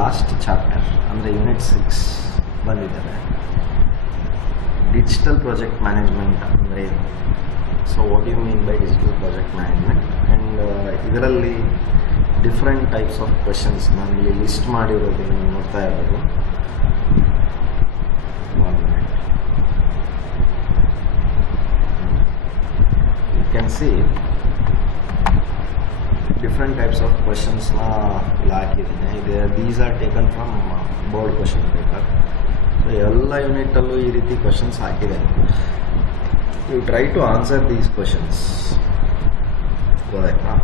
Last chapter ಅಂದರೆ unit 6 ಬಂದಿದ್ದಾರೆ. Digital project management ಅಂದರೆ so what you mean by digital project management and ಇದರಲ್ಲಿ different types of questions ನಾನು ಇಲ್ಲಿ list ಮಾಡಿರೋದು ನೀವು ನೋಡ್ತಾ ಇರೋದು. You can see different types of ಕ್ವೆಶನ್ಸ್ನ ಇಲ್ಲಿ ಹಾಕಿದ್ದೀನಿ. These are taken from board question paper. So ಎಲ್ಲ ಯೂನಿಟಲ್ಲೂ ಈ ರೀತಿ ಕ್ವೆಶನ್ಸ್ ಹಾಕಿದೆ. You try to answer these questions. ಗೊತ್ತಾಯ್ತಾ?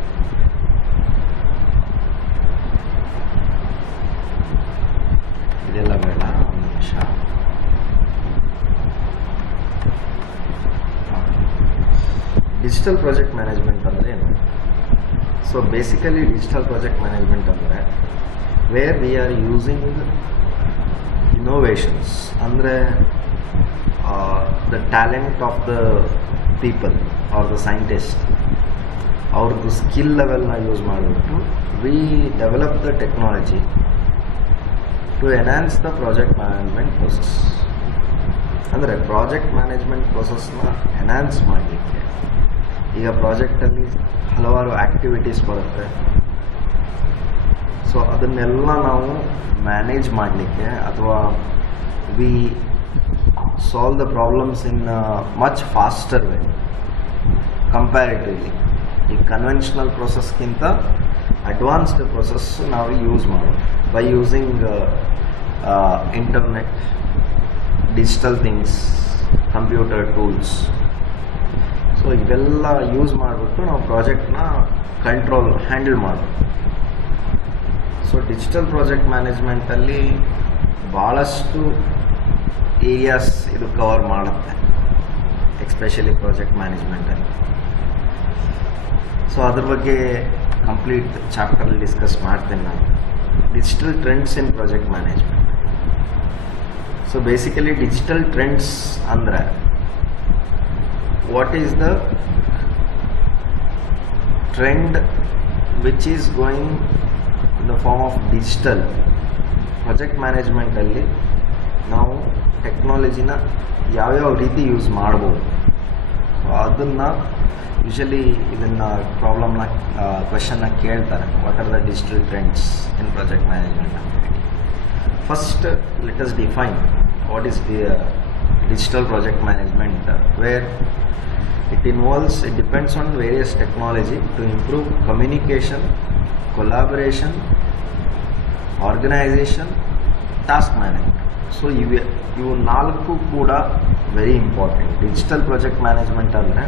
ಇದೆಲ್ಲ ಬೇಡ, ಒಂದು ನಿಮಿಷ. ಡಿಜಿಟಲ್ ಪ್ರಾಜೆಕ್ಟ್ ಮ್ಯಾನೇಜ್ಮೆಂಟ್ ಅಂದರೆ ಏನು? So basically digital project management ಅಂದರೆ where we are using innovations, ಅಂದರೆ the talent of the people are the scientist, ಅವ್ರದ್ದು ಸ್ಕಿಲ್ ಲೆವೆಲ್ನ ಯೂಸ್ ಮಾಡಿಬಿಟ್ಟು we develop the technology to enhance the project management process. ಅಂದರೆ project management ಪ್ರೋಸೆಸ್ನ enhance ಮಾಡಲಿಕ್ಕೆ ಈಗ ಪ್ರಾಜೆಕ್ಟಲ್ಲಿ ಹಲವಾರು ಆ್ಯಕ್ಟಿವಿಟೀಸ್ ಬರುತ್ತೆ. ಸೊ ಅದನ್ನೆಲ್ಲ ನಾವು ಮ್ಯಾನೇಜ್ ಮಾಡಲಿಕ್ಕೆ ಅಥವಾ V solve the problems in much faster way comparatively. ಈ ಕನ್ವೆನ್ಷನಲ್ ಪ್ರೊಸೆಸ್ಗಿಂತ ಅಡ್ವಾನ್ಸ್ಡ್ ಪ್ರೊಸೆಸ್ ನಾವು ಯೂಸ್ ಮಾಡೋದು by using internet, digital things, computer tools. So ಇವೆಲ್ಲ ಯೂಸ್ ಮಾಡಿಬಿಟ್ಟು ನಾವು ಪ್ರಾಜೆಕ್ಟ್ನ ಹ್ಯಾಂಡಲ್ ಮಾಡೋದು. ಸೊ ಡಿಜಿಟಲ್ ಪ್ರಾಜೆಕ್ಟ್ ಮ್ಯಾನೇಜ್ಮೆಂಟಲ್ಲಿ ಭಾಳಷ್ಟು ಏರಿಯಾಸ್ ಇದು ಕವರ್ ಮಾಡುತ್ತೆ, ಎಸ್ಪೆಷಲಿ ಪ್ರಾಜೆಕ್ಟ್ ಮ್ಯಾನೇಜ್ಮೆಂಟಲ್ಲಿ. ಸೊ ಅದ್ರ ಬಗ್ಗೆ ಕಂಪ್ಲೀಟ್ ಚಾಪ್ಟರಲ್ಲಿ ಡಿಸ್ಕಸ್ ಮಾಡ್ತೇನೆ ನಾನು. ಡಿಜಿಟಲ್ ಟ್ರೆಂಡ್ಸ್ ಇನ್ project management. So basically digital trends ಅಂದರೆ what is the trend which is going in the form of digital. Project ಮ್ಯಾನೇಜ್ಮೆಂಟಲ್ಲಿ ನಾವು ಟೆಕ್ನಾಲಜಿನ ಯಾವ್ಯಾವ ರೀತಿ ಯೂಸ್ ಮಾಡ್ಬೋದು, ಸೊ ಅದನ್ನು ಯೂಶಲಿ ಇದನ್ನು ಪ್ರಾಬ್ಲಮ್ನ ಕ್ವೆಶನ್ನ ಕೇಳ್ತಾರೆ. What are the digital trends in project management ಅಂತ ಹೇಳಿ. First let us define what is the digital project management, where it depends on various technology to improve communication, collaboration, organization, task management. So ಇವು ನಾಲ್ಕು ಕೂಡ very important. Digital project management ಅಂದರೆ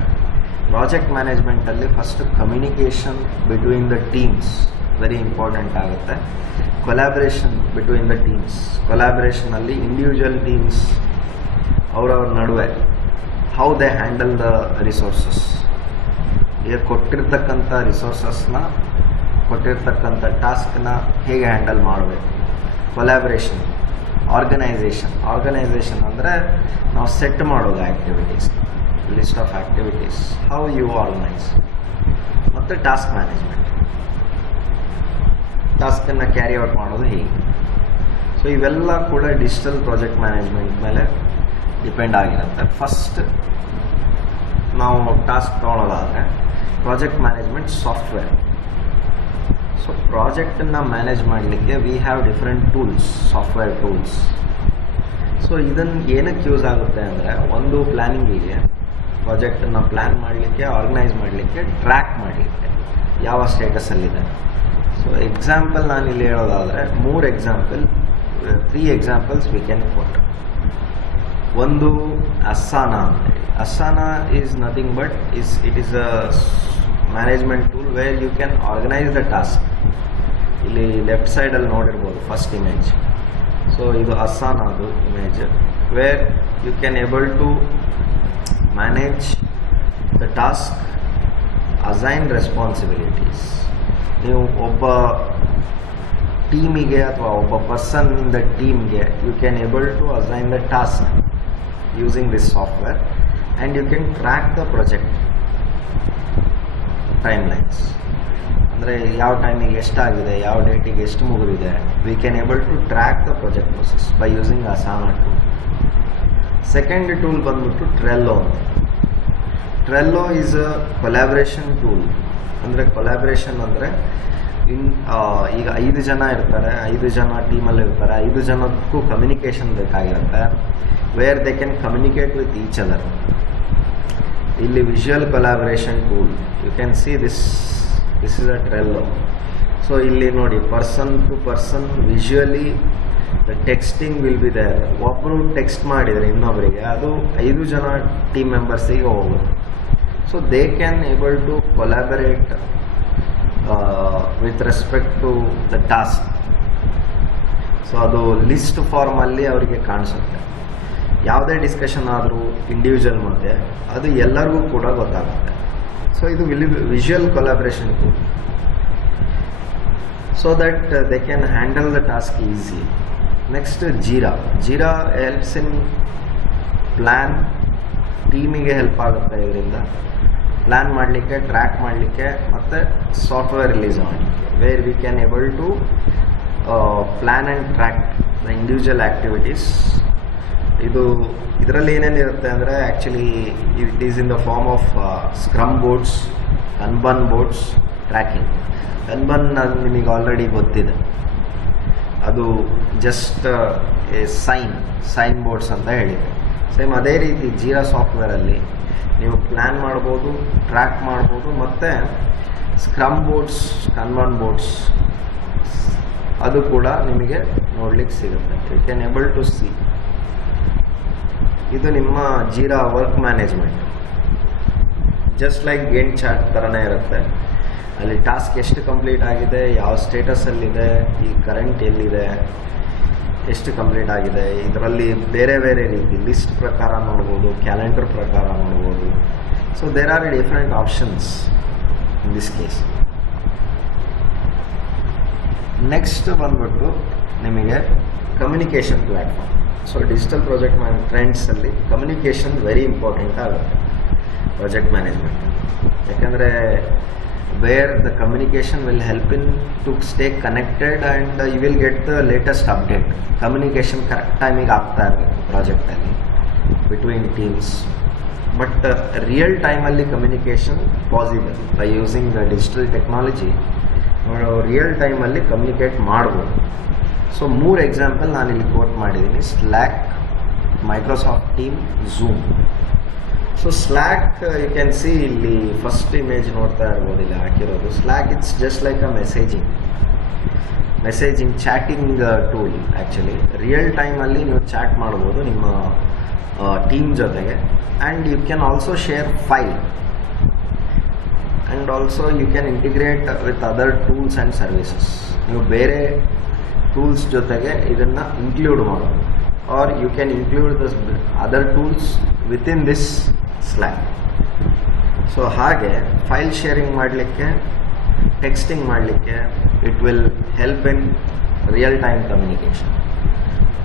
project ಮ್ಯಾನೇಜ್ಮೆಂಟಲ್ಲಿ first communication between the teams very important ಆಗುತ್ತೆ. Collaboration between the teams, ಕೊಲಾಬ್ರೇಷನಲ್ಲಿ individual teams ಅವರವ್ರ ನಡುವೆ how they handle the resources. ಈಗ ಕೊಟ್ಟಿರ್ತಕ್ಕಂಥ ರಿಸೋರ್ಸಸ್ನ, ಕೊಟ್ಟಿರ್ತಕ್ಕಂಥ ಟಾಸ್ಕ್ನ ಹೇಗೆ ಹ್ಯಾಂಡಲ್ ಮಾಡಬೇಕು. ಕೊಲಾಬ್ರೇಷನ್, ಆರ್ಗನೈಸೇಷನ್ ಅಂದರೆ ನಾವು ಸೆಟ್ ಮಾಡೋದು activities, list of activities, how you organise. ಮತ್ತು ಟಾಸ್ಕ್ ಮ್ಯಾನೇಜ್ಮೆಂಟ್, ಟಾಸ್ಕನ್ನು ಕ್ಯಾರಿ ಔಟ್ ಮಾಡೋದು ಹೇಗೆ. ಸೊ ಇವೆಲ್ಲ ಕೂಡ ಡಿಜಿಟಲ್ ಪ್ರಾಜೆಕ್ಟ್ ಮ್ಯಾನೇಜ್ಮೆಂಟ್ ಮೇಲೆ ಡಿಪೆಂಡ್ ಆಗಿರುತ್ತೆ. ಫಸ್ಟ್ ನಾವು ಟಾಸ್ಕ್ ತೊಗೊಳೋದಾದರೆ ಪ್ರಾಜೆಕ್ಟ್ ಮ್ಯಾನೇಜ್ಮೆಂಟ್ ಸಾಫ್ಟ್ವೇರ್. ಸೊ ಪ್ರಾಜೆಕ್ಟನ್ನು ಮ್ಯಾನೇಜ್ ಮಾಡಲಿಕ್ಕೆ we have different tools, software tools. So ಇದನ್ನು ಏನಕ್ಕೆ ಯೂಸ್ ಆಗುತ್ತೆ ಅಂದರೆ ಒಂದು ಪ್ಲ್ಯಾನಿಂಗಿಗೆ, ಪ್ರಾಜೆಕ್ಟನ್ನು ಪ್ಲ್ಯಾನ್ ಮಾಡಲಿಕ್ಕೆ, ಆರ್ಗನೈಸ್ ಮಾಡಲಿಕ್ಕೆ, ಟ್ರ್ಯಾಕ್ ಮಾಡಲಿಕ್ಕೆ ಯಾವ ಸ್ಟೇಟಸಲ್ಲಿದೆ. ಸೊ ಎಕ್ಸಾಂಪಲ್ ನಾನಿಲ್ಲಿ ಹೇಳೋದಾದರೆ 3 ಎಕ್ಸಾಂಪಲ್ಸ್ ವಿ ಕ್ಯಾನ್ ಕೊಟ್. ಒಂದು ಅಸ್ಸಾನಾ ಅಂತೇಳಿ. Asana is nothing but it is a management tool where you can organise the task. ಇಲ್ಲಿ ಲೆಫ್ಟ್ ಸೈಡಲ್ಲಿ ನೋಡಿರ್ಬೋದು ಫಸ್ಟ್ ಇಮೇಜ್. ಸೊ ಇದು ಅಸ್ಸಾನಾದು image, where you can able to manage the task, assign responsibilities. ನೀವು ಒಬ್ಬ ಟೀಮಿಗೆ ಅಥವಾ ಒಬ್ಬ ಪರ್ಸನ್ ಇನ್ ದ ಟೀಮ್ಗೆ you can able to assign the task using this software, and you can track the project timelines. ಅಂದರೆ ಯಾವ ಟೈಮಿಗೆ ಎಷ್ಟಾಗಿದೆ, ಯಾವ ಡೇಟಿಗೆ ಎಷ್ಟು ಮುಗಿದಿದೆ. We can able to track the project process by using Asana tool. Second tool ಬಂದ್ಬಿಟ್ಟು Trello ಅಂತ. Trello is a collaboration tool. ಅಂದರೆ ಕೊಲ್ಯಾಬ್ರೇಷನ್ ಅಂದರೆ ಈಗ 5 ಜನ ಇರ್ತಾರೆ, 5 ಜನ ಟೀಮಲ್ಲಿ ಇರ್ತಾರೆ, 5 ಜನಕ್ಕೂ ಕಮ್ಯುನಿಕೇಷನ್ ಬೇಕಾಗಿರುತ್ತೆ, where they can communicate with each other. ಇಲ್ಲಿ visual collaboration tool, you can see this is a Trello. So ಇಲ್ಲಿ ನೋಡಿ, person to person visually the texting will be there. ಒಬ್ಬರು ಟೆಕ್ಸ್ಟ್ ಮಾಡಿದರೆ ಇನ್ನೊಬ್ಬರಿಗೆ, ಅದು 5 ಜನ ಟೀಮ್ ಮೆಂಬರ್ಸಿಗೆ ಹೋಗುತ್ತೆ. So they can able to collaborate with respect to the task. So ಅದು ಲಿಸ್ಟ್ ಫಾರ್ಮಲ್ಲಿ ಅವರಿಗೆ ಕಾಣಿಸುತ್ತೆ. ಯಾವುದೇ ಡಿಸ್ಕಷನ್ ಆದರೂ ಇಂಡಿವಿಜುವಲ್ ಮಧ್ಯೆ ಅದು ಎಲ್ಲರಿಗೂ ಕೂಡ ಗೊತ್ತಾಗುತ್ತೆ. ಸೊ ಇದು visual collaboration tool, so that they can handle the task easy. Next Jira helps in plan. ಟೀಮಿಗೆ ಹೆಲ್ಪ್ ಆಗುತ್ತೆ ಇದರಿಂದ, ಪ್ಲ್ಯಾನ್ ಮಾಡಲಿಕ್ಕೆ, ಟ್ರ್ಯಾಕ್ ಮಾಡಲಿಕ್ಕೆ, ಮತ್ತು ಸಾಫ್ಟ್ವೇರ್ ರಿಲೀಸ್ ಮಾಡಲಿಕ್ಕೆ, where we can able to plan and track the individual activities. ಇದರಲ್ಲಿ ಏನೇನಿರುತ್ತೆ ಅಂದರೆ, actually it is in the form of scrum boards, Kanban boards, tracking. Kanban ನಿಮಗೆ ಆಲ್ರೆಡಿ ಗೊತ್ತಿದೆ, ಅದು ಜಸ್ಟ್ ಸೈನ್ ಬೋರ್ಡ್ಸ್ ಅಂತ ಹೇಳಿದೆ. ಸೇಮ್ ಅದೇ ರೀತಿ ಜೀರಾ ಸಾಫ್ಟ್ವೇರಲ್ಲಿ ನೀವು ಪ್ಲ್ಯಾನ್ ಮಾಡ್ಬೋದು, ಟ್ರ್ಯಾಕ್ ಮಾಡ್ಬೋದು, ಮತ್ತು ಸ್ಕ್ರಮ್ ಬೋರ್ಡ್ಸ್, ಕನ್ಬನ್ ಬೋರ್ಡ್ಸ್ ಅದು ಕೂಡ ನಿಮಗೆ ನೋಡ್ಲಿಕ್ಕೆ ಸಿಗುತ್ತೆ. You can able to see. ಇದು ನಿಮ್ಮ Jira work management, just like Gantt chart ಥರನೇ ಇರುತ್ತೆ. ಅಲ್ಲಿ ಟಾಸ್ಕ್ ಎಷ್ಟು ಕಂಪ್ಲೀಟ್ ಆಗಿದೆ, ಯಾವ ಸ್ಟೇಟಸಲ್ಲಿದೆ, ಈ ಕರೆಂಟ್ ಎಲ್ಲಿದೆ, ಎಷ್ಟು ಕಂಪ್ಲೀಟ್ ಆಗಿದೆ. ಇದರಲ್ಲಿ ಬೇರೆ ಬೇರೆ ರೀತಿ ಲಿಸ್ಟ್ ಪ್ರಕಾರ ನೋಡ್ಬೋದು, ಕ್ಯಾಲೆಂಡರ್ ಪ್ರಕಾರ ನೋಡ್ಬೋದು. So there are different options in this case. Next ಬಂದ್ಬಿಟ್ಟು ನಿಮಗೆ communication platform. So digital project ಟ್ರೆಂಡ್ಸಲ್ಲಿ ಕಮ್ಯುನಿಕೇಷನ್ ವೆರಿ ಇಂಪಾರ್ಟೆಂಟ್ ಆಗುತ್ತೆ ಪ್ರಾಜೆಕ್ಟ್ ಮ್ಯಾನೇಜ್ಮೆಂಟ್. ಯಾಕೆಂದರೆ where the communication will help in to stay connected and you will get the latest update. Communication correct ಟೈಮಿಗೆ ಆಗ್ತಾ ಇರಬೇಕು ಪ್ರಾಜೆಕ್ಟಲ್ಲಿ between teams. But real ಟೈಮಲ್ಲಿ communication possible by using digital technology. Real ಟೈಮಲ್ಲಿ communicate ಮಾಡ್ಬೋದು. So 3 example ನಾನಿಲ್ಲಿ coat ಮಾಡಿದ್ದೀನಿ: Slack, Microsoft team, Zoom. So Slack, you can see ಇಲ್ಲಿ ಫಸ್ಟ್ ಇಮೇಜ್ ನೋಡ್ತಾ ಇರ್ಬೋದು ಇಲ್ಲಿ ಹಾಕಿರೋದು. Slack it's just like a messaging chatting tool. Actually real ಟೈಮಲ್ಲಿ ನೀವು ಚಾಟ್ ಮಾಡ್ಬೋದು ನಿಮ್ಮ ಟೀಮ್ ಜೊತೆಗೆ. And you can also share file, and also you can integrate with other tools and services. ನೀವು ಬೇರೆ ಟೂಲ್ಸ್ ಜೊತೆಗೆ ಇದನ್ನು ಇನ್ಕ್ಲೂಡ್ ಮಾಡೋದು, or you can include the other tools within this Slack. So ಹಾಗೆ file sharing ಮಾಡಲಿಕ್ಕೆ, texting ಮಾಡಲಿಕ್ಕೆ it will help in real time communication.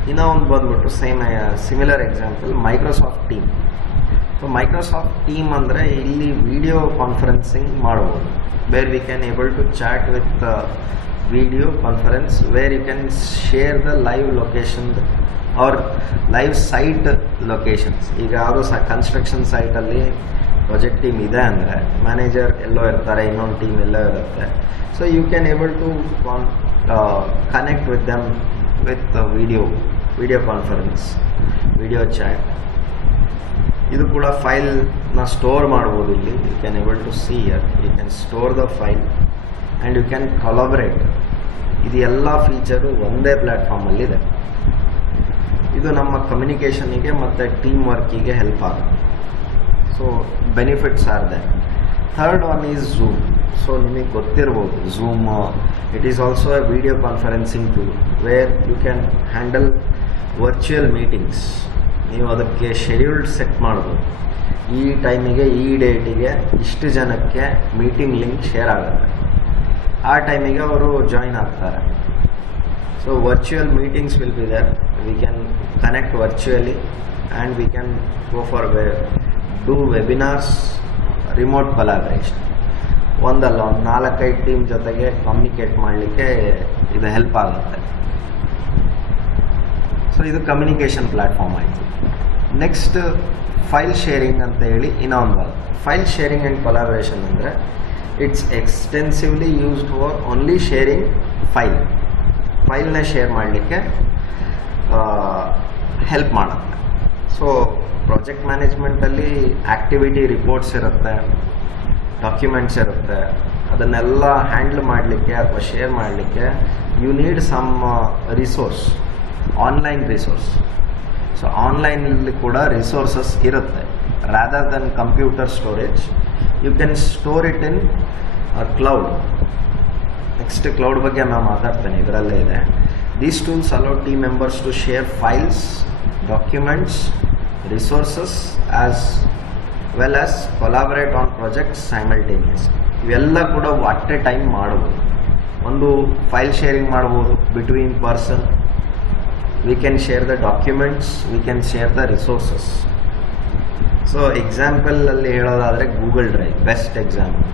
ಇನ್ನೂ ಒಂದು ಬಂದ್ಬಿಟ್ಟು similar example Microsoft team. So Microsoft team ಅಂದರೆ ಇಲ್ಲಿ ವಿಡಿಯೋ ಕಾನ್ಫರೆನ್ಸಿಂಗ್ ಮಾಡ್ಬೋದು, where we can able to chat with video conference, where you can share the live location or live site locations. ಈಗ ಯಾವುದೋ construction ಸೈಟಲ್ಲಿ project team ಇದೆ ಅಂದರೆ manager ಎಲ್ಲೋ ಇರ್ತಾರೆ, ಇನ್ನೊಂದು team ಎಲ್ಲೋ ಇರುತ್ತೆ. So you can able to connect with them with video conference, video chat. ಇದು ಕೂಡ ಫೈಲ್ನ ಸ್ಟೋರ್ ಮಾಡ್ಬೋದು ಇಲ್ಲಿ. You can able to see here, you can store the file and you can collaborate. ಇದು ಎಲ್ಲ ಫೀಚರು ಒಂದೇ ಪ್ಲ್ಯಾಟ್ಫಾರ್ಮಲ್ಲಿದೆ. ಇದು ನಮ್ಮ ಕಮ್ಯುನಿಕೇಷನಿಗೆ ಮತ್ತು ಟೀಮ್ ವರ್ಕಿಗೆ ಹೆಲ್ಪ್ ಆಗುತ್ತೆ. So benefits are there. Third one is Zoom. So ನಿಮಗೆ ಗೊತ್ತಿರ್ಬೋದು Zoom, it is also a video conferencing tool where you can handle virtual meetings. ನೀವು ಅದಕ್ಕೆ ಶೆಡ್ಯೂಲ್ಡ್ ಸೆಟ್ ಮಾಡ್ಬೋದು. ಈ ಟೈಮಿಗೆ, ಈ ಡೇಟಿಗೆ ಇಷ್ಟು ಜನಕ್ಕೆ ಮೀಟಿಂಗ್ ಲಿಂಕ್ ಶೇರ್ ಆಗುತ್ತೆ, ಆ ಟೈಮಿಗೆ ಅವರು ಜಾಯಿನ್ ಆಗ್ತಾರೆ. So virtual meetings will be there. We can connect virtually and we can go for do webinars, remote collaboration. ಒಂದಲ್ಲ ಒಂದು 4-5 ಟೀಮ್ ಜೊತೆಗೆ ಕಮ್ಯುನಿಕೇಟ್ ಮಾಡಲಿಕ್ಕೆ ಇದು ಹೆಲ್ಪ್ ಆಗುತ್ತೆ. ಸೊ ಇದು ಕಮ್ಯುನಿಕೇಷನ್ ಪ್ಲ್ಯಾಟ್ಫಾರ್ಮ್ ಆಯಿತು. ನೆಕ್ಸ್ಟ್ ಫೈಲ್ ಶೇರಿಂಗ್ ಅಂತ ಹೇಳಿ ಇನ್ನೊಂದು. ಫೈಲ್ ಶೇರಿಂಗ್ ಆ್ಯಂಡ್ ಕೊಲಾಬ್ರೇಷನ್ ಅಂದರೆ it's extensively used for only sharing ಫೈಲ್ನ ಶೇರ್ ಮಾಡಲಿಕ್ಕೆ ಹೆಲ್ಪ್ ಮಾಡುತ್ತೆ. ಸೊ ಪ್ರಾಜೆಕ್ಟ್ ಮ್ಯಾನೇಜ್ಮೆಂಟಲ್ಲಿ ಆ್ಯಕ್ಟಿವಿಟಿ ರಿಪೋರ್ಟ್ಸ್ ಇರುತ್ತೆ, ಡಾಕ್ಯುಮೆಂಟ್ಸ್ ಇರುತ್ತೆ, ಅದನ್ನೆಲ್ಲ ಹ್ಯಾಂಡ್ಲ್ ಮಾಡಲಿಕ್ಕೆ ಅಥವಾ ಶೇರ್ ಮಾಡಲಿಕ್ಕೆ you need some resource, online resource. So ಆನ್ಲೈನಲ್ಲಿ ಕೂಡ ರಿಸೋರ್ಸಸ್ ಇರುತ್ತೆ. Rather than computer storage, you can store it in cloud. Next cloud ಬಗ್ಗೆ ನಾನು ಮಾತಾಡ್ತೇನೆ, ಇದರಲ್ಲೇ ಇದೆ. These tools allow team members to share files, documents, resources as well as collaborate on projects simultaneous. ಇವೆಲ್ಲ ಕೂಡ ಅಟ್ ಎ ಟೈಮ್ ಮಾಡ್ಬೋದು. ಒಂದು file sharing ಮಾಡ್ಬೋದು between person, we can share the documents, we can share the resources. So ಎಕ್ಸಾಂಪಲಲ್ಲಿ ಹೇಳೋದಾದರೆ Google drive best example.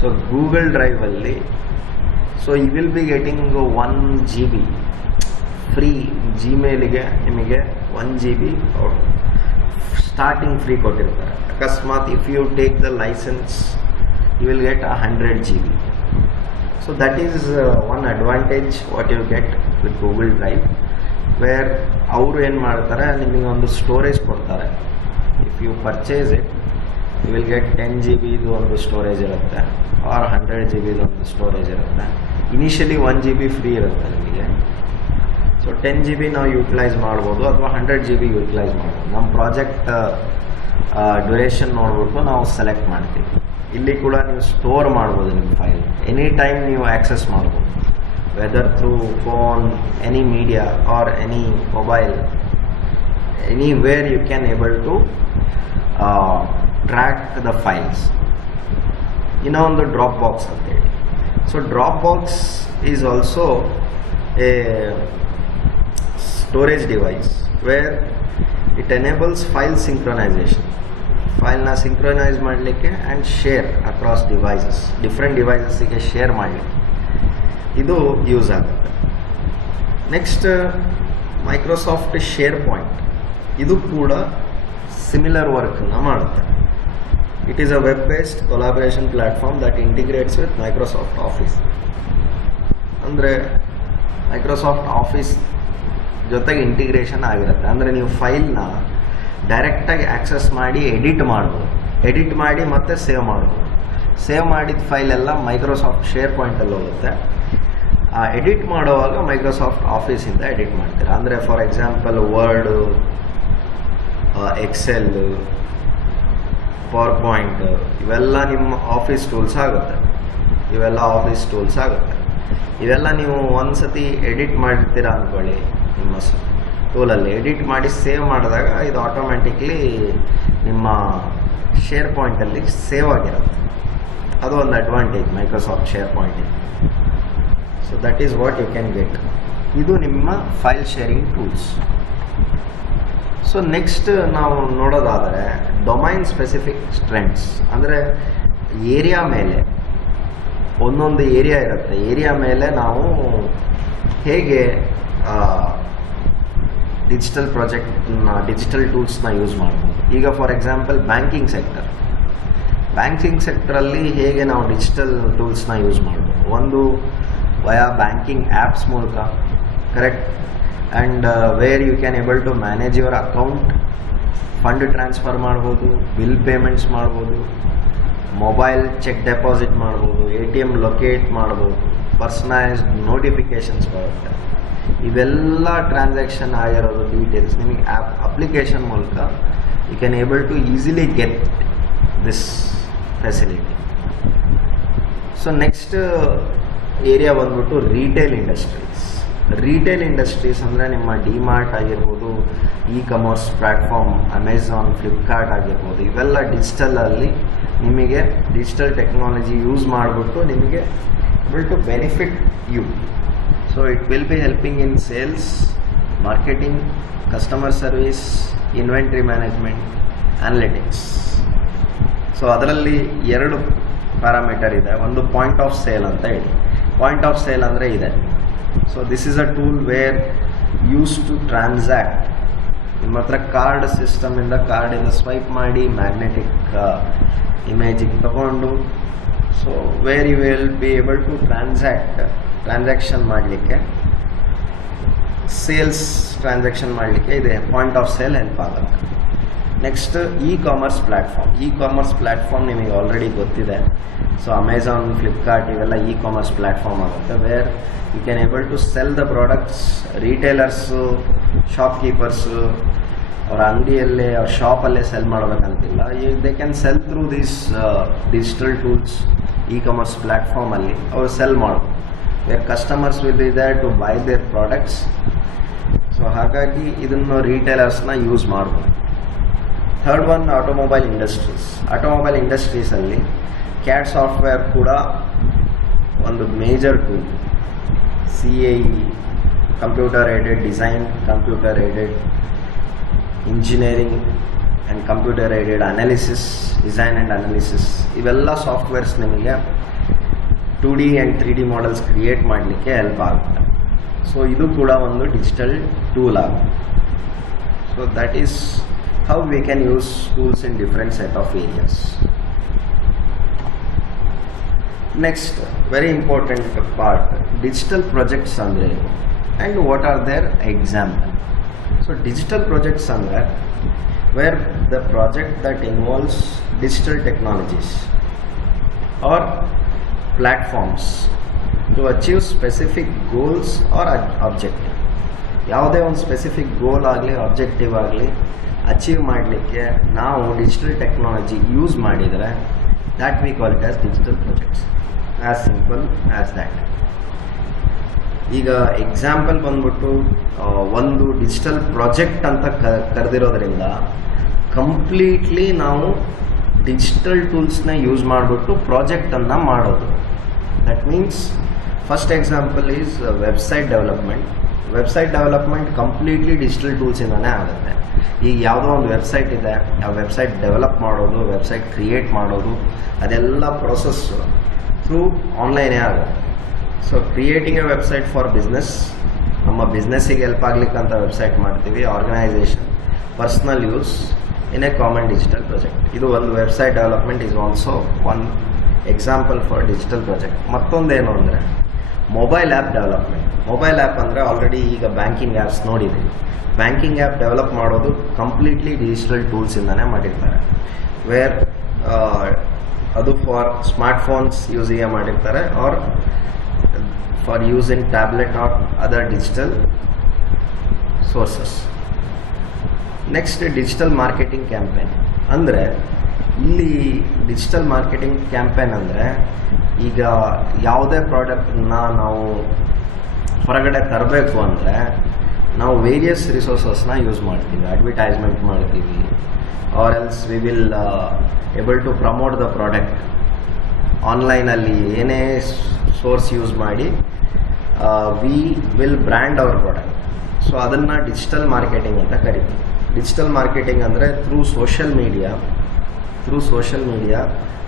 So Google ಡ್ರೈವಲ್ಲಿ so you will be getting 1 GB free. ಜಿಮೇಲಿಗೆ ನಿಮಗೆ 1 GB starting free ಕೊಟ್ಟಿರ್ತಾರೆ. ಅಕಸ್ಮಾತ್ if you take the licence you will get 100 GB. So that is one advantage what you get with Google Drive, where ಅವರು ಏನು ಮಾಡ್ತಾರೆ, ನಿಮಗೆ ಒಂದು storage ಕೊಡ್ತಾರೆ. If you purchase it you will get 10 GB ಒಂದು storage ಇರುತ್ತೆ, or 100 GB ಒಂದು storage ಇರುತ್ತೆ. ಇನಿಷಿಯಲಿ 1 GB ಫ್ರೀ ಇರುತ್ತೆ ನಿಮಗೆ. ಸೊ 10 GB ನಾವು ಯೂಟಿಲೈಸ್ ಮಾಡ್ಬೋದು ಅಥವಾ 100 GB ಯೂಟಿಲೈಸ್ ಮಾಡ್ಬೋದು. ನಮ್ಮ ಪ್ರಾಜೆಕ್ಟ್ ಡ್ಯೂರೇಷನ್ ನೋಡ್ಬಿಟ್ಟು ನಾವು ಸೆಲೆಕ್ಟ್ ಮಾಡ್ತೀವಿ. ಇಲ್ಲಿ ಕೂಡ ನೀವು ಸ್ಟೋರ್ ಮಾಡ್ಬೋದು ನಿಮ್ಮ ಫೈಲ್, ಎನಿ ಟೈಮ್ ನೀವು ಆ್ಯಕ್ಸೆಸ್ ಮಾಡ್ಬೋದು, whether through phone, any media or any mobile, anywhere you can able to track the files. ಇನ್ನೊಂದು ಡ್ರಾಪ್ ಬಾಕ್ಸ್ ಅಂತೇಳಿ. ಸೊ Dropbox is also a storage device where it enables file synchronisation. ಫೈಲ್ನ synchronise ಮಾಡಲಿಕ್ಕೆ and share across devices, different ಡಿವೈಸಸ್ಸಿಗೆ share ಮಾಡಲಿಕ್ಕೆ ಇದು use ಆಗುತ್ತೆ. Next Microsoft share point, ಇದು ಕೂಡ ಸಿಮಿಲರ್ ವರ್ಕನ್ನು ಮಾಡುತ್ತೆ. It is a web based collaboration platform that integrates with Microsoft Office. ಅಂದರೆ ಮೈಕ್ರೋಸಾಫ್ಟ್ ಆಫೀಸ್ ಜೊತೆಗೆ ಇಂಟಿಗ್ರೇಷನ್ ಆಗಿರುತ್ತೆ. ಅಂದರೆ ನೀವು ಫೈಲ್ನ ಡೈರೆಕ್ಟಾಗಿ ಆ್ಯಕ್ಸೆಸ್ ಮಾಡಿ ಎಡಿಟ್ ಮಾಡ್ಬೋದು, ಎಡಿಟ್ ಮಾಡಿ ಮತ್ತೆ ಸೇವ್ ಮಾಡ್ಬೋದು. ಸೇವ್ ಮಾಡಿದ ಫೈಲೆಲ್ಲ ಮೈಕ್ರೋಸಾಫ್ಟ್ ಶೇರ್ ಪಾಯಿಂಟಲ್ಲಿ ಹೋಗುತ್ತೆ. ಎಡಿಟ್ ಮಾಡುವಾಗ ಮೈಕ್ರೋಸಾಫ್ಟ್ ಆಫೀಸಿಂದ ಎಡಿಟ್ ಮಾಡ್ತೀರಾ. ಅಂದರೆ for example word, Excel, PowerPoint, ಇವೆಲ್ಲ ನಿಮ್ಮ ಆಫೀಸ್ ಟೂಲ್ಸ್ ಆಗುತ್ತೆ. ಇವೆಲ್ಲ ನೀವು ಒಂದು ಸತಿ ಎಡಿಟ್ ಮಾಡಿರ್ತೀರ ಅಂದ್ಕೊಳ್ಳಿ, ನಿಮ್ಮ ಟೂಲಲ್ಲಿ ಎಡಿಟ್ ಮಾಡಿ ಸೇವ್ ಮಾಡಿದಾಗ ಇದು ಆಟೋಮ್ಯಾಟಿಕ್ಲಿ ನಿಮ್ಮ ಶೇರ್ ಪಾಯಿಂಟಲ್ಲಿ ಸೇವ್ ಆಗಿರುತ್ತೆ. ಅದು ಒಂದು ಅಡ್ವಾಂಟೇಜ್ ಮೈಕ್ರೋಸಾಫ್ಟ್ ಶೇರ್ ಪಾಯಿಂಟಿಗೆ. So that is what you can get. ಇದು ನಿಮ್ಮ file sharing tools. So next ನಾವು ನೋಡೋದಾದರೆ ಡೊಮೈನ್ ಸ್ಪೆಸಿಫಿಕ್ ಸ್ಟ್ರೆಂತ್ಸ್. ಅಂದರೆ ಏರಿಯಾ ಮೇಲೆ, ಒಂದೊಂದು ಏರಿಯಾ ಇರುತ್ತೆ, ಏರಿಯಾ ಮೇಲೆ ನಾವು ಹೇಗೆ ಡಿಜಿಟಲ್ ಪ್ರಾಜೆಕ್ಟ್ನ, ಡಿಜಿಟಲ್ ಟೂಲ್ಸ್ನ ಯೂಸ್ ಮಾಡ್ಬೋದು. ಈಗ ಫಾರ್ ಎಕ್ಸಾಂಪಲ್ ಬ್ಯಾಂಕಿಂಗ್ ಸೆಕ್ಟರಲ್ಲಿ ಹೇಗೆ ನಾವು ಡಿಜಿಟಲ್ ಟೂಲ್ಸ್ನ ಯೂಸ್ ಮಾಡ್ಬೋದು. ಒಂದು ವಯಾ ಬ್ಯಾಂಕಿಂಗ್ ಆ್ಯಪ್ಸ್ ಮೂಲಕ, correct, and where you can able to manage your account, fund transfer ಮಾಡ್ಬೋದು, ಬಿಲ್ ಪೇಮೆಂಟ್ಸ್ ಮಾಡ್ಬೋದು, ಮೊಬೈಲ್ ಚೆಕ್ ಡೆಪಾಸಿಟ್ ಮಾಡ್ಬೋದು, ATM ಲೊಕೇಟ್ ಮಾಡ್ಬೋದು, ಪರ್ಸನಲೈಸ್ಡ್ ನೋಟಿಫಿಕೇಷನ್ಸ್ ಬರುತ್ತೆ. ಇವೆಲ್ಲ ಟ್ರಾನ್ಸಾಕ್ಷನ್ ಆಗಿರೋದು ಡೀಟೇಲ್ಸ್ ನಿಮಗೆ ಅಪ್ಲಿಕೇಶನ್ ಮೂಲಕ you can able to easily get this facility. So next area ಬಂದ್ಬಿಟ್ಟು ರಿಟೇಲ್ ಇಂಡಸ್ಟ್ರೀಸ್ ಅಂದರೆ ನಿಮ್ಮ ಡಿಮಾರ್ಟ್ ಆಗಿರ್ಬೋದು, ಇ-ಕಾಮರ್ಸ್ ಪ್ಲ್ಯಾಟ್ಫಾರ್ಮ್, ಅಮೆಝಾನ್, ಫ್ಲಿಪ್ಕಾರ್ಟ್ ಆಗಿರ್ಬೋದು. ಇವೆಲ್ಲ ಡಿಜಿಟಲಲ್ಲಿ ನಿಮಗೆ ಡಿಜಿಟಲ್ ಟೆಕ್ನಾಲಜಿ ಯೂಸ್ ಮಾಡಿಬಿಟ್ಟು ನಿಮಗೆ able to benefit you. So it will be helping in sales, marketing, customer service, inventory management, analytics. So ಅದರಲ್ಲಿ 2 ಪ್ಯಾರಾಮೀಟರ್ ಇದೆ, ಒಂದು ಪಾಯಿಂಟ್ ಆಫ್ ಸೇಲ್ ಅಂತ ಹೇಳಿ. ಪಾಯಿಂಟ್ ಆಫ್ ಸೇಲ್ ಅಂದರೆ ಇದೆ. So this is a tool where use to transact. ನಿಮ್ಮ ಹತ್ರ card ಸಿಸ್ಟಮಿಂದ ಕಾರ್ಡಿಂದ ಸ್ವೈಪ್ ಮಾಡಿ ಮ್ಯಾಗ್ನೆಟಿಕ್ ಇಮೇಜಿಗೆ ತಗೊಂಡು, so where you will be able to transaction ಮಾಡಲಿಕ್ಕೆ, ಸೇಲ್ಸ್ ಟ್ರಾನ್ಸಾಕ್ಷನ್ ಮಾಡಲಿಕ್ಕೆ ಇದೆ ಪಾಯಿಂಟ್ ಆಫ್ ಸೇಲ್ ಹೆಲ್ಪ್ ಆಗುತ್ತೆ. ನೆಕ್ಸ್ಟ್ ಇ ಕಾಮರ್ಸ್ ಪ್ಲ್ಯಾಟ್ಫಾರ್ಮ್ ನಿಮಗೆ ಆಲ್ರೆಡಿ ಗೊತ್ತಿದೆ. ಸೊ ಅಮೆಝಾನ್, ಫ್ಲಿಪ್ಕಾರ್ಟ್ ಇವೆಲ್ಲ ಇ ಕಾಮರ್ಸ್ ಪ್ಲ್ಯಾಟ್ಫಾರ್ಮ್ ಆಗುತ್ತೆ, where you can able to sell the products. Retailers, shopkeepers ಅವರ ಅಂಗಡಿಯಲ್ಲೇ ಅವ್ರ ಶಾಪಲ್ಲೇ ಸೆಲ್ ಮಾಡಬೇಕಂತಿಲ್ಲ. They can sell through these digital tools. E commerce ಪ್ಲ್ಯಾಟ್ಫಾರ್ಮಲ್ಲಿ ಅವರು ಸೆಲ್ ಮಾಡೋದು, where customers will be there to buy their products. So ಹಾಗಾಗಿ ಇದನ್ನು ರೀಟೇಲರ್ಸ್ನ ಯೂಸ್ ಮಾಡ್ಬೋದು. ಥರ್ಡ್ ಒನ್ ಆಟೋಮೊಬೈಲ್ ಇಂಡಸ್ಟ್ರೀಸಲ್ಲಿ ಕ್ಯಾಡ್ ಸಾಫ್ಟ್ವೇರ್ ಕೂಡ ಒಂದು major tool. CAE, computer aided design, computer aided engineering and computer aided design and analysis, ಇವೆಲ್ಲ softwares ನಿಮಗೆ 2D and 3D models create ಮಾಡಲಿಕ್ಕೆ ಹೆಲ್ಪ್ ಆಗುತ್ತೆ. ಸೊ ಇದು ಕೂಡ ಒಂದು ಡಿಜಿಟಲ್ ಟೂಲ್ ಆಗುತ್ತೆ. So that is how we can use tools in different set of areas. Next, very important part, digital projects andre and what are their example. So digital projects andre where the project that involves digital technologies or platforms to achieve specific goals or objective. ಯಾವುದೇ ಒಂದು specific ಗೋಲ್ ಆಗಲಿ objective ಆಗಲಿ achieve ಮಾಡಲಿಕ್ಕೆ ನಾವು digital technology use ಮಾಡಿದರೆ that we call it as digital projects. As simple as that. ಈಗ example ಬಂದ್ಬಿಟ್ಟು ಒಂದು ಡಿಜಿಟಲ್ ಪ್ರಾಜೆಕ್ಟ್ ಅಂತ ಕರೆದಿರೋದ್ರಿಂದ ಕಂಪ್ಲೀಟ್ಲಿ ನಾವು ಡಿಜಿಟಲ್ ಟೂಲ್ಸ್ನ ಯೂಸ್ ಮಾಡಿಬಿಟ್ಟು ಪ್ರಾಜೆಕ್ಟನ್ನು ಮಾಡೋದು. That means first example is website development completely digital ಟೂಲ್ಸಿಂದನೇ ಆಗುತ್ತೆ. ಈಗ ಯಾವುದೋ ಒಂದು ವೆಬ್ಸೈಟ್ ಇದೆ, ಆ ವೆಬ್ಸೈಟ್ ಡೆವಲಪ್ ಮಾಡೋದು, ವೆಬ್ಸೈಟ್ ಕ್ರಿಯೇಟ್ ಮಾಡೋದು, ಅದೆಲ್ಲ ಪ್ರೊಸೆಸ್ಸು ಥ್ರೂ ಆನ್ಲೈನೇ ಆಗುತ್ತೆ. So creating a website for business, ನಮ್ಮ ಬಿಸ್ನೆಸ್ಸಿಗೆ ಹೆಲ್ಪ್ ಆಗ್ಲಿಕ್ಕಂತ ವೆಬ್ಸೈಟ್ ಮಾಡ್ತೀವಿ. Organisation, personal use in a common digital project. ಇದು ಒಂದು website development is also one example for digital project. ಮತ್ತೊಂದೇನು ಅಂದರೆ mobile app development. Mobile app ಅಂದರೆ ಆಲ್ರೆಡಿ ಈಗ banking apps ನೋಡಿದ್ದೀವಿ. ಬ್ಯಾಂಕಿಂಗ್ ಆ್ಯಪ್ ಡೆವಲಪ್ ಮಾಡೋದು ಕಂಪ್ಲೀಟ್ಲಿ ಡಿಜಿಟಲ್ ಟೂಲ್ಸಿಂದನೇ ಮಾಡಿರ್ತಾರೆ, ವೇರ್ ಅದು ಫಾರ್ ಸ್ಮಾರ್ಟ್ಫೋನ್ಸ್ ಯೂಸಿಗೆ ಮಾಡಿರ್ತಾರೆ or for use in tablet or other digital sources. Next digital marketing campaign. ಅಂದರೆ ಇಲ್ಲಿ ಡಿಜಿಟಲ್ ಮಾರ್ಕೆಟಿಂಗ್ ಕ್ಯಾಂಪೇನ್ ಅಂದರೆ ಈಗ ಯಾವುದೇ ಪ್ರಾಡಕ್ಟನ್ನ ನಾವು ಹೊರಗಡೆ ತರಬೇಕು ಅಂದರೆ ನಾವು ವೇರಿಯಸ್ ರಿಸೋರ್ಸಸ್ನ ಯೂಸ್ ಮಾಡ್ತೀವಿ. ಅಡ್ವರ್ಟೈಸ್ಮೆಂಟ್ ಮಾಡ್ತೀವಿ, or else we will able to promote the product ಆನ್ಲೈನಲ್ಲಿ. ಏನೇ ಸೋರ್ಸ್ ಯೂಸ್ ಮಾಡಿ we will brand our product. So ಅದನ್ನು ಡಿಜಿಟಲ್ ಮಾರ್ಕೆಟಿಂಗ್ ಅಂತ ಕರಿತೀವಿ. ಡಿಜಿಟಲ್ ಮಾರ್ಕೆಟಿಂಗ್ ಅಂದರೆ through social media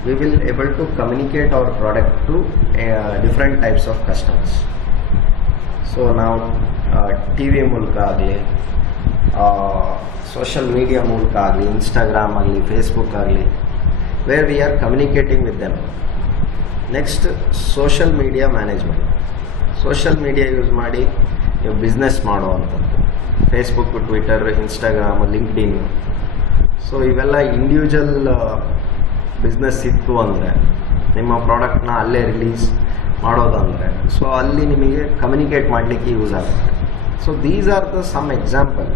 we will able to communicate our product to different types of customers. So now TV ಮೂಲಕ ಆಗಲಿ, social media ಮೂಲಕ ಆಗಲಿ, Instagram ಆಗಲಿ, Facebook ಆಗಲಿ, wear we R communicating with them. Next social media management. Social media use ಮಾಡಿ ನೀವು business ಮಾಡುವಂಥದ್ದು. Facebook, Twitter, Instagram, LinkedIn. So ಇವೆಲ್ಲ ಇಂಡಿವಿಜುವಲ್ ಬಿಸ್ನೆಸ್ ಇತ್ತು ಅಂದರೆ ನಿಮ್ಮ ಪ್ರಾಡಕ್ಟ್ನ ಅಲ್ಲೇ ರಿಲೀಸ್ ಮಾಡೋದಂದರೆ ಸೊ ಅಲ್ಲಿ ನಿಮಗೆ ಕಮ್ಯುನಿಕೇಟ್ ಮಾಡಲಿಕ್ಕೆ ಯೂಸ್ ಆಗುತ್ತೆ. So these are the some example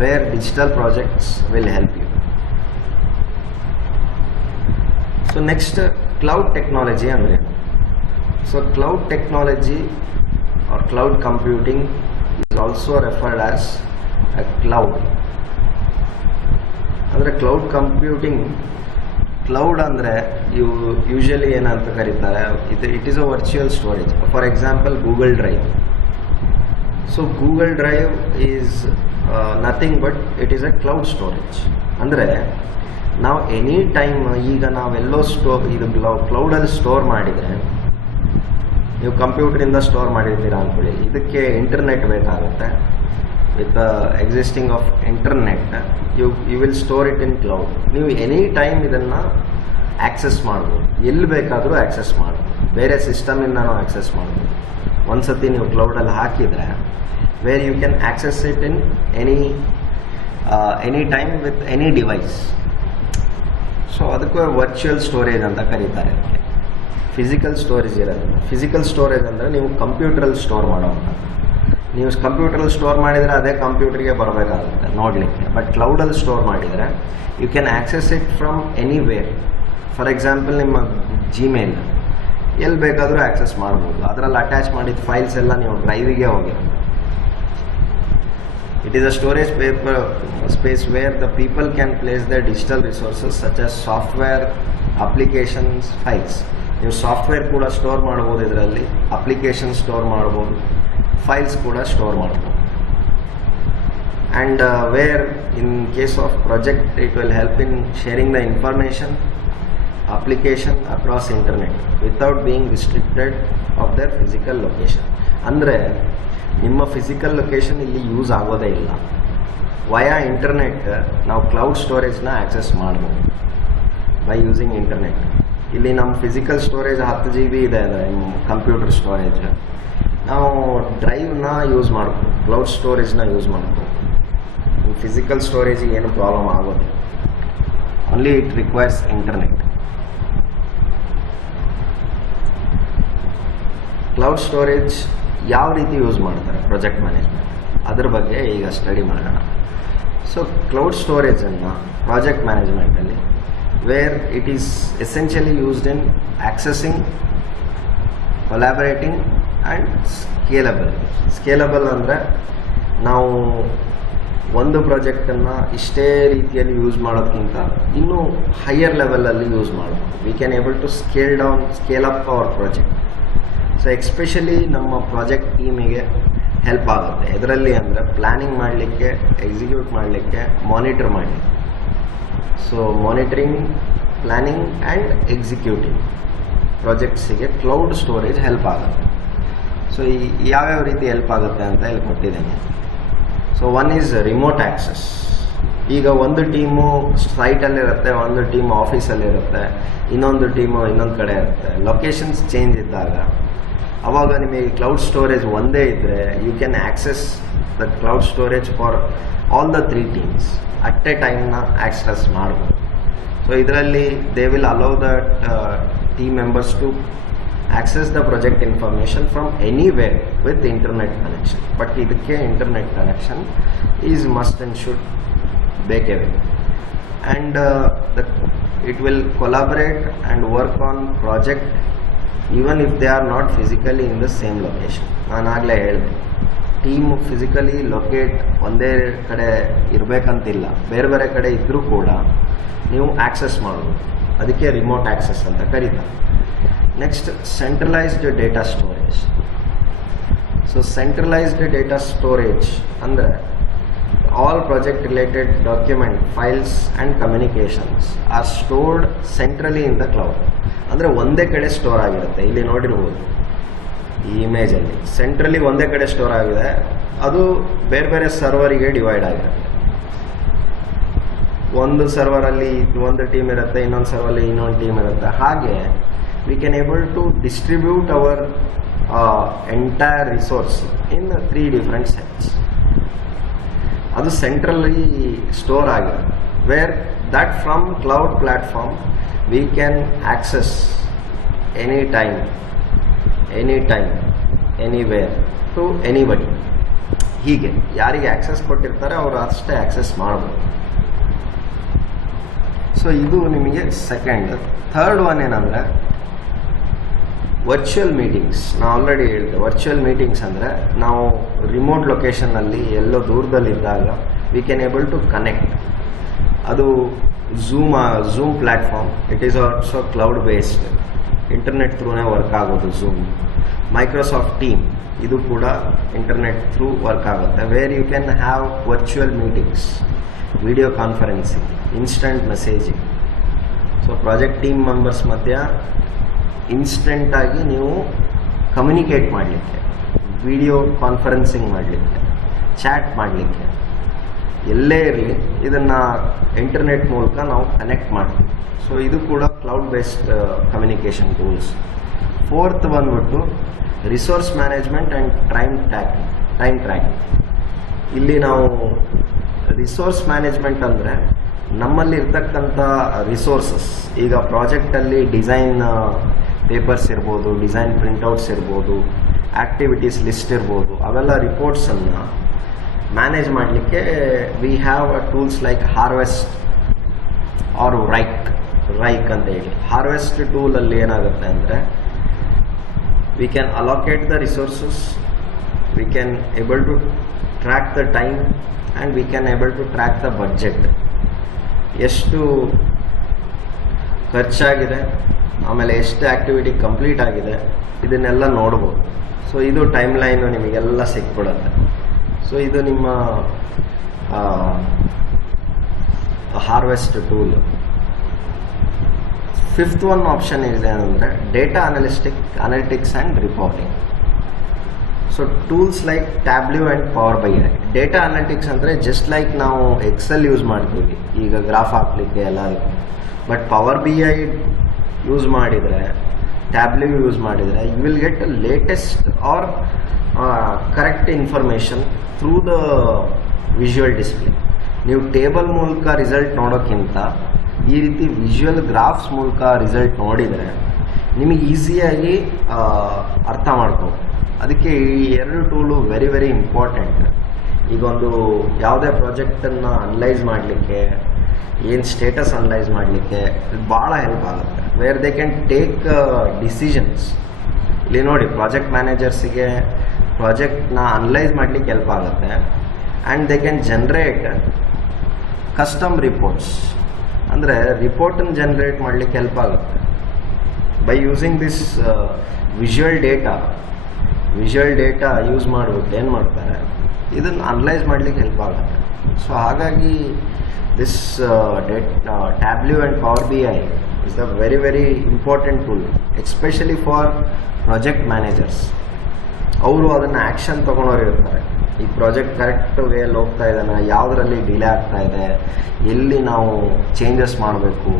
where digital projects will help you. So next cloud technology ಅಂದರೆ, so cloud technology or cloud computing is also referred as a cloud. ಅಂದರೆ cloud computing, cloud ಅಂದರೆ usually ಏನಂತ ಕರೀತಾರೆ, it is a virtual storage. For example Google drive. So Google drive is nothing but it is a cloud storage. ಅಂದರೆ ನಾವು any time ಈಗ ನಾವೆಲ್ಲೋ ಇದು ಕ್ಲೌಡಲ್ಲಿ store ಮಾಡಿದರೆ, ನೀವು ಕಂಪ್ಯೂಟ್ರಿಂದ ಸ್ಟೋರ್ ಮಾಡಿರ್ತೀರಾ ಅಂದ್ಕೊಳ್ಳಿ, ಇದಕ್ಕೆ ಇಂಟರ್ನೆಟ್ ಬೇಕಾಗುತ್ತೆ. With existing of internet you will store it in cloud. ನೀವು ಎನಿ ಟೈಮ್ ಇದನ್ನು ಆ್ಯಕ್ಸೆಸ್ ಮಾಡ್ಬೋದು, ಎಲ್ಲಿ ಬೇಕಾದರೂ ಆ್ಯಕ್ಸೆಸ್ ಮಾಡ್ಬೋದು, ಬೇರೆ ಸಿಸ್ಟಮಿಂದನೂ ಆ್ಯಕ್ಸೆಸ್ ಮಾಡ್ಬೋದು. ಒಂದು ಸತಿ ನೀವು ಕ್ಲೌಡಲ್ಲಿ ಹಾಕಿದರೆ where you can access it in any time with any device. So ಅದಕ್ಕೆ ವರ್ಚುವಲ್ ಸ್ಟೋರೇಜ್ ಅಂತ ಕರೀತಾರೆ. ಅದಕ್ಕೆ ಫಿಸಿಕಲ್ ಸ್ಟೋರೇಜ್ ಇರೋದಿಲ್ಲ. ಫಿಸಿಕಲ್ ಸ್ಟೋರೇಜ್ ಅಂದರೆ ನೀವು ಕಂಪ್ಯೂಟ್ರಲ್ಲಿ ಸ್ಟೋರ್ ಮಾಡೋವಂಥ, ನೀವು ಕಂಪ್ಯೂಟ್ರಲ್ಲಿ ಸ್ಟೋರ್ ಮಾಡಿದರೆ ಅದೇ ಕಂಪ್ಯೂಟ್ರಿಗೆ ಬರಬೇಕಾಗುತ್ತೆ ನೋಡಲಿಕ್ಕೆ. ಬಟ್ ಕ್ಲೌಡಲ್ಲಿ ಸ್ಟೋರ್ ಮಾಡಿದರೆ you can access it from anywhere. For example ನಿಮ್ಮ ಜಿಮೇಲ್ ಎಲ್ಲಿ ಬೇಕಾದರೂ ಆ್ಯಕ್ಸೆಸ್ ಮಾಡ್ಬೋದು. ಅದರಲ್ಲಿ ಅಟ್ಯಾಚ್ ಮಾಡಿದ ಫೈಲ್ಸ್ ಎಲ್ಲ ನೀವು ಡ್ರೈವಿಗೆ ಹೋಗಿರುತ್ತೆ. It is a storage space where the people can place their digital resources such as software, applications, files. ನೀವು ಸಾಫ್ಟ್ವೇರ್ ಕೂಡ ಸ್ಟೋರ್ ಮಾಡ್ಬೋದು, ಇದರಲ್ಲಿ ಅಪ್ಲಿಕೇಶನ್ ಸ್ಟೋರ್ ಮಾಡ್ಬೋದು, ಫೈಲ್ಸ್ ಕೂಡ ಸ್ಟೋರ್ ಮಾಡ್ಬೋದು. And where in case of project it will help in sharing the information application across internet without being restricted of their physical location. ಅಂದರೆ ನಿಮ್ಮ physical location ಇಲ್ಲಿ use ಆಗೋದೇ ಇಲ್ಲ. ವಯಾ ಇಂಟರ್ನೆಟ್ ನಾವು cloud ಸ್ಟೋರೇಜ್ನ access ಮಾಡ್ಬೋದು by using internet. ಇಲ್ಲಿ ನಮ್ಮ ಫಿಸಿಕಲ್ ಸ್ಟೋರೇಜ್ 10 GB ಇದೆ, ಅಂದರೆ ಕಂಪ್ಯೂಟರ್ ಸ್ಟೋರೇಜ್. ನಾವು ಡ್ರೈವ್ನ ಯೂಸ್ ಮಾಡ್ಬೋದು, ಕ್ಲೌಡ್ ಸ್ಟೋರೇಜ್ನ ಯೂಸ್ ಮಾಡ್ಬೋದು. ಫಿಸಿಕಲ್ ಸ್ಟೋರೇಜಿಗೆ ಏನು ಪ್ರಾಬ್ಲಮ್ ಆಗೋದಿಲ್ಲ. Only it requires internet. Cloud storage ಯಾವ ರೀತಿ ಯೂಸ್ ಮಾಡ್ತಾರೆ ಪ್ರಾಜೆಕ್ಟ್ ಮ್ಯಾನೇಜ್ಮೆಂಟ್, ಅದ್ರ ಬಗ್ಗೆ ಈಗ ಸ್ಟಡಿ ಮಾಡೋಣ. ಸೊ ಕ್ಲೌಡ್ ಸ್ಟೋರೇಜನ್ನು ಪ್ರಾಜೆಕ್ಟ್ ಮ್ಯಾನೇಜ್ಮೆಂಟಲ್ಲಿ where it is essentially used in accessing, collaborating and scalable. Scalable ಅಂದರೆ ನಾವು ಒಂದು ಪ್ರಾಜೆಕ್ಟನ್ನು ಇಷ್ಟೇ ರೀತಿಯಲ್ಲಿ ಯೂಸ್ ಮಾಡೋದಕ್ಕಿಂತ ಇನ್ನೂ ಹೈಯರ್ ಲೆವೆಲಲ್ಲಿ ಯೂಸ್ ಮಾಡ್ಬೋದು. We can able to scale up our project. So especially ನಮ್ಮ ಪ್ರಾಜೆಕ್ಟ್ ಟೀಮಿಗೆ ಹೆಲ್ಪ್ ಆಗುತ್ತೆ. ಇದರಲ್ಲಿ ಅಂದರೆ ಪ್ಲ್ಯಾನಿಂಗ್ ಮಾಡಲಿಕ್ಕೆ, ಎಕ್ಸಿಕ್ಯೂಟ್ ಮಾಡಲಿಕ್ಕೆ, ಮಾನಿಟರ್ ಮಾಡಲಿಕ್ಕೆ. So monitoring, planning and executing ಪ್ರಾಜೆಕ್ಟ್ಸಿಗೆ ಕ್ಲೌಡ್ ಸ್ಟೋರೇಜ್ ಹೆಲ್ಪ್ ಆಗುತ್ತೆ. ಸೊ ಯಾವ್ಯಾವ ರೀತಿ ಹೆಲ್ಪ್ ಆಗುತ್ತೆ ಅಂತ ಇಲ್ಲಿ ಕೊಟ್ಟಿದ್ದೇನೆ. So one is remote access. ಈಗ ಒಂದು ಟೀಮು ಸೈಟಲ್ಲಿರುತ್ತೆ, ಒಂದು ಟೀಮ್ ಆಫೀಸಲ್ಲಿರುತ್ತೆ, ಇನ್ನೊಂದು ಟೀಮು ಇನ್ನೊಂದು ಕಡೆ ಇರುತ್ತೆ. ಲೊಕೇಶನ್ಸ್ ಚೇಂಜ್ ಇದ್ದಾಗ ಆವಾಗ ನಿಮಗೆ ಕ್ಲೌಡ್ ಸ್ಟೋರೇಜ್ ಒಂದೇ ಇದ್ದರೆ you can access the cloud storage for all the 3 teams at a ಟೈಮ್ನ ಆ್ಯಕ್ಸೆಸ್ ಮಾಡ್ಬೋದು. ಸೊ ಇದರಲ್ಲಿ they will allow that team members to access the project information from anywhere with internet connection. But ಇದಕ್ಕೆ internet connection is must and should ಬೇಕೇ ಬೇಕು. And it will collaborate and work on project even if they are not physically in the same location. ನಾನು ಆಗಲೇ ಹೇಳಿದೆ, team physically locate ಒಂದೇ ಕಡೆ ಇರಬೇಕಂತಿಲ್ಲ, ಬೇರೆ ಬೇರೆ ಕಡೆ ಇದ್ದರೂ ಕೂಡ ನೀವು ಆ್ಯಕ್ಸೆಸ್ ಮಾಡ್ಬೋದು. ಅದಕ್ಕೆ ರಿಮೋಟ್ ಆ್ಯಕ್ಸೆಸ್ ಅಂತ ಕರೀತಾರೆ. Next centralised data storage. So centralised data storage ಅಂದರೆ all project related document files and communications are stored centrally in the cloud. ಅಂದರೆ ಒಂದೇ ಕಡೆ ಸ್ಟೋರ್ ಆಗಿರುತ್ತೆ. ಇಲ್ಲಿ ನೋಡಿರ್ಬೋದು ಈ ಇಮೇಜಲ್ಲಿ ಸೆಂಟ್ರಲಿ ಒಂದೇ ಕಡೆ ಸ್ಟೋರ್ ಆಗಿದೆ, ಅದು ಬೇರೆ ಬೇರೆ ಸರ್ವರಿಗೆ ಡಿವೈಡ್ ಆಗಿರುತ್ತೆ. ಒಂದು ಸರ್ವರಲ್ಲಿ ಒಂದು ಟೀಮ್ ಇರುತ್ತೆ, ಇನ್ನೊಂದು ಸರ್ವರಲ್ಲಿ ಇನ್ನೊಂದು ಟೀಮ್ ಇರುತ್ತೆ. ಹಾಗೆ we can able to distribute our entire resource in 3 different sets. ಅದು ಸೆಂಟ್ರಲಿ ಸ್ಟೋರ್ ಆಗಿದೆ. Where that from cloud platform we can access any time anywhere to anybody. ಹೀಗೆ ಯಾರಿಗೆ ಆ್ಯಕ್ಸೆಸ್ ಕೊಟ್ಟಿರ್ತಾರೆ ಅವರು ಅಷ್ಟೇ ಆ್ಯಕ್ಸೆಸ್ ಮಾಡ್ಬೋದು. ಸೊ ಇದು ನಿಮಗೆ ಸೆಕೆಂಡ್. ಥರ್ಡ್ ಒನ್ ಏನಂದರೆ ವರ್ಚುವಲ್ ಮೀಟಿಂಗ್ಸ್. ನಾನು ಆಲ್ರೆಡಿ ಹೇಳಿದೆ, ವರ್ಚುವಲ್ ಮೀಟಿಂಗ್ಸ್ ಅಂದರೆ ನಾವು ರಿಮೋಟ್ ಲೊಕೇಶನ್ನಲ್ಲಿ ಎಲ್ಲೋ ದೂರದಲ್ಲಿದ್ದಾಗ we can able to connect. ಅದು Zoom platform. It is also cloud based, internet ಥ್ರೂನೇ ವರ್ಕ್ ಆಗೋದು ಝೂಮ್. ಮೈಕ್ರೋಸಾಫ್ಟ್ ಟೀಮ್ ಇದು ಕೂಡ ಇಂಟರ್ನೆಟ್ ಥ್ರೂ ವರ್ಕ್ ಆಗುತ್ತೆ, where you can have virtual meetings, video conferencing, instant messaging. So project team members ಮಧ್ಯ ಇನ್ಸ್ಟೆಂಟಾಗಿ ನೀವು communicate ಮಾಡಲಿಕ್ಕೆ, ವಿಡಿಯೋ ಕಾನ್ಫರೆನ್ಸಿಂಗ್ ಮಾಡಲಿಕ್ಕೆ, ಚಾಟ್ ಮಾಡಲಿಕ್ಕೆ, ಎಲ್ಲೇ ಇರಲಿ ಇದನ್ನು ಇಂಟರ್ನೆಟ್ ಮೂಲಕ ನಾವು ಕನೆಕ್ಟ್ ಮಾಡ್ತೀವಿ. ಸೊ ಇದು ಕೂಡ cloud based communication tools. Fourth ಬಂದ್ಬಿಟ್ಟು resource management and time tracking. ಇಲ್ಲಿ ನಾವು ರಿಸೋರ್ಸ್ ಮ್ಯಾನೇಜ್ಮೆಂಟ್ ಅಂದರೆ ನಮ್ಮಲ್ಲಿ ಇರ್ತಕ್ಕಂಥ ರಿಸೋರ್ಸಸ್, ಈಗ ಪ್ರಾಜೆಕ್ಟಲ್ಲಿ ಡಿಸೈನ್ ಪೇಪರ್ಸ್ ಇರ್ಬೋದು, ಡಿಸೈನ್ ಪ್ರಿಂಟೌಟ್ಸ್ ಇರ್ಬೋದು, ಆ್ಯಕ್ಟಿವಿಟೀಸ್ ಲಿಸ್ಟ್ ಇರ್ಬೋದು, ಅವೆಲ್ಲ ರಿಪೋರ್ಟ್ಸನ್ನು ಮ್ಯಾನೇಜ್ ಮಾಡಲಿಕ್ಕೆ we have tools like Harvest or Wrike ಅಂತ ಹೇಳಿ. ಹಾರ್ವೆಸ್ಟ್ ಟೂಲಲ್ಲಿ ಏನಾಗುತ್ತೆ ಅಂದರೆ we can allocate the resources, we can able to track the time and we can able to track the budget. ಎಷ್ಟು ಖರ್ಚಾಗಿದೆ, ಆಮೇಲೆ ಎಷ್ಟು ಆ್ಯಕ್ಟಿವಿಟಿ ಕಂಪ್ಲೀಟ್ ಆಗಿದೆ, ಇದನ್ನೆಲ್ಲ ನೋಡ್ಬೋದು. ಸೊ ಇದು ಟೈಮ್ ಲೈನು ನಿಮಗೆಲ್ಲ ಸಿಕ್ಬಿಡುತ್ತೆ. ಸೊ ಇದು ನಿಮ್ಮ Harvest tool. Fifth one option ಇದೆ ಅಂದರೆ data analytics and reporting. So tools like Tableau and Power B I. Data analytics ಅಂದರೆ ಜಸ್ಟ್ ಲೈಕ್ ನಾವು ಎಕ್ಸೆಲ್ ಯೂಸ್ ಮಾಡ್ತೀವಿ ಈಗ ಗ್ರಾಫ್ ಹಾಕ್ಲಿಕ್ಕೆ ಎಲ್ಲ, but Power B I use ಮಾಡಿದರೆ, ಟ್ಯಾಬ್ಲ್ಯೂ ಯೂಸ್ ಮಾಡಿದರೆ you will get latest or correct information through the visual display. ನೀವು table ಮೂಲಕ ರಿಸಲ್ಟ್ ನೋಡೋಕ್ಕಿಂತ ಈ ರೀತಿ ವಿಜುವಲ್ ಗ್ರಾಫ್ಸ್ ಮೂಲಕ ರಿಸಲ್ಟ್ ನೋಡಿದರೆ ನಿಮಗೆ ಈಸಿಯಾಗಿ ಅರ್ಥ ಮಾಡ್ಕೋಬೋದು. ಅದಕ್ಕೆ ಈ ಎರಡು ಟೂಲು ವೆರಿ ವೆರಿ ಇಂಪಾರ್ಟೆಂಟ್. ಈಗ ಒಂದು ಯಾವುದೇ ಪ್ರಾಜೆಕ್ಟನ್ನು ಅನಲೈಸ್ ಮಾಡಲಿಕ್ಕೆ, ಏನು ಸ್ಟೇಟಸ್ ಅನಲೈಸ್ ಮಾಡಲಿಕ್ಕೆ ಇದು ಭಾಳ ಹೆಲ್ಪ್ ಆಗುತ್ತೆ, wear they can take decisions. ಇಲ್ಲಿ ನೋಡಿ, ಪ್ರಾಜೆಕ್ಟ್ ಮ್ಯಾನೇಜರ್ಸಿಗೆ ಪ್ರಾಜೆಕ್ಟ್ನ ಅನಲೈಸ್ ಮಾಡಲಿಕ್ಕೆ ಹೆಲ್ಪ್ ಆಗುತ್ತೆ and they can generate custom reports. ಅಂದರೆ ರಿಪೋರ್ಟನ್ನು ಜನ್ರೇಟ್ ಮಾಡಲಿಕ್ಕೆ ಹೆಲ್ಪ್ ಆಗುತ್ತೆ by using this visual data use ಮಾಡಿಬಿಟ್ಟು ಏನು ಮಾಡ್ತಾರೆ, ಇದನ್ನು ಅನಲೈಸ್ ಮಾಡಲಿಕ್ಕೆ ಹೆಲ್ಪ್ ಆಗುತ್ತೆ. ಸೊ ಹಾಗಾಗಿ this Tableau and Power B I is the very very important tool, especially for project managers. ಅವರು ಅದನ್ನು ಆ್ಯಕ್ಷನ್ ತೊಗೊಳೋರು ಇರ್ತಾರೆ. ಈ ಪ್ರಾಜೆಕ್ಟ್ ಕರೆಕ್ಟ್ ವೇಯಲ್ಲಿ ಹೋಗ್ತಾ ಇದ್ದಾನೆ, ಯಾವುದರಲ್ಲಿ ಡಿಲೇ ಆಗ್ತಾ ಇದೆ, ಎಲ್ಲಿ ನಾವು ಚೇಂಜಸ್ ಮಾಡಬೇಕು,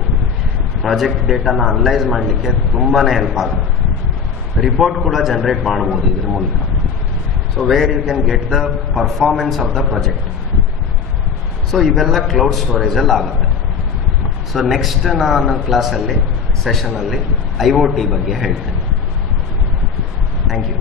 ಪ್ರಾಜೆಕ್ಟ್ ಡೇಟಾನ ಅನಲೈಸ್ ಮಾಡಲಿಕ್ಕೆ ತುಂಬಾ ಹೆಲ್ಪ್ ಆಗುತ್ತೆ. ರಿಪೋರ್ಟ್ ಕೂಡ ಜನ್ರೇಟ್ ಮಾಡ್ಬೋದು ಇದ್ರ ಮೂಲಕ. So where you can get the performance of the project. So ಇವೆಲ್ಲ ಕ್ಲೌಡ್ ಸ್ಟೋರೇಜಲ್ಲಿ ಆಗುತ್ತೆ. ಸೊ ನೆಕ್ಸ್ಟ್ ನಾನು ಸೆಷನಲ್ಲಿ IoT ಬಗ್ಗೆ ಹೇಳ್ತೇನೆ. Thank you.